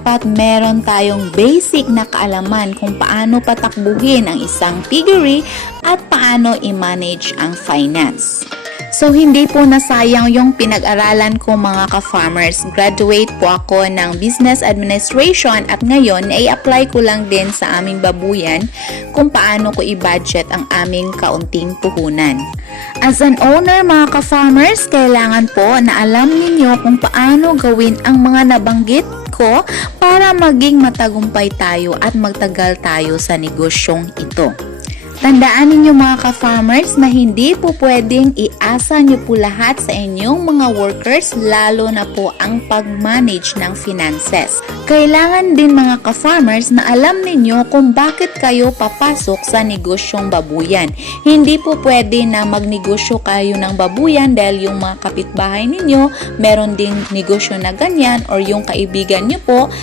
dapat meron tayong basic na kaalaman kung paano patakbuhin ang isang piggery at paano i-manage ang finance. So, hindi po nasayang yung pinag-aralan ko mga ka-farmers. Graduate po ako ng Business Administration at ngayon ay apply ko lang din sa aming babuyan kung paano ko i-budget ang aming kaunting puhunan. As an owner mga ka-farmers, kailangan po na alam ninyo kung paano gawin ang mga nabanggit ko para maging matagumpay tayo at magtagal tayo sa negosyong ito. Tandaan ninyo mga ka-farmers na hindi po pwedeng iasa nyo po lahat sa inyong mga workers, lalo na po ang pag-manage ng finances. Kailangan din mga ka-farmers na alam ninyo kung bakit kayo papasok sa negosyong babuyan. Hindi po pwede na magnegosyo kayo ng babuyan dahil yung mga kapitbahay ninyo meron ding negosyo na ganyan or yung kaibigan nyo po